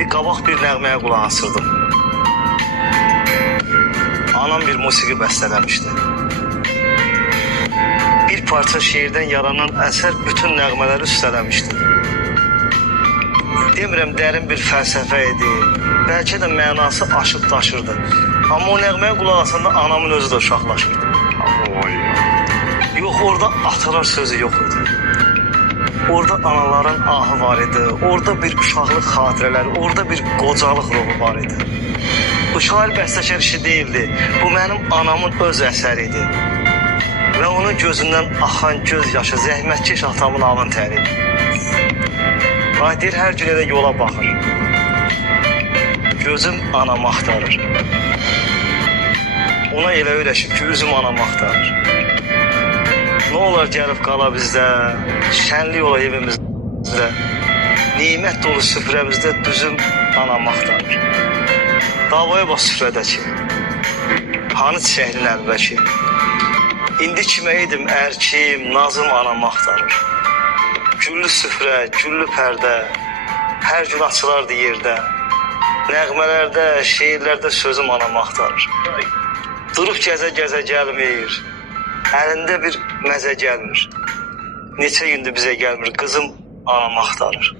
idi, qabaq bir nəğməyə qulaq asırdım. Anam bir musiqi bəstələmişdi. Bir parça şiirdən yaranan əsər bütün nəğmələri üstələmişdi. Demirəm dərin bir fəlsəfə idi, bəlkə də mənası aşıb daşırdı. Amma o nəğməyə qulaq asanda anamın özü də uşaqlaşırdı. Yox, orada atalar sözü yox idi. Orada anaların ahı var idi, orada bir uşaqlıq xatirələri, orada bir qocalıq ruhu var idi. Bu şair bəstəkar işi deyildi, bu mənim anamın öz əsəri idi. Və onun gözündən axan göz yaşı, zəhmətkeş atamın alın təri. Ay deyir, hər gün elə yola baxır. Gözüm anamı axtarır. Ona elə öyrəşib ki, üzüm anamı axtarır. Nə olar gəlib qala bizdə, şənlik ola evimizdə, nimət dolu süfrəmizdə düzüm anamı axtarır. Davaya bax süfrədəki, hanı çiçəklin əlbəki, indi kimə idim ərkim, nazım anamı axtarır. Güllü süfrə, güllü pərdə, hər gün açılardı yerdə, nəğmələrdə, şeirlərdə sözüm anamı axtarır. Durub gəzə-gəzə gəlmir, əlində bir məzə gəlmir. Neçə gündür bizə gəlmir, qızım anamı axtarır.